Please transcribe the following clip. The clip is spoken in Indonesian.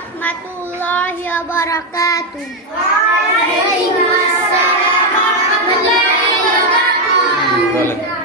warahmatullahi wabarakatuh. Waalaikumsalam warahmatullahi wabarakatuh.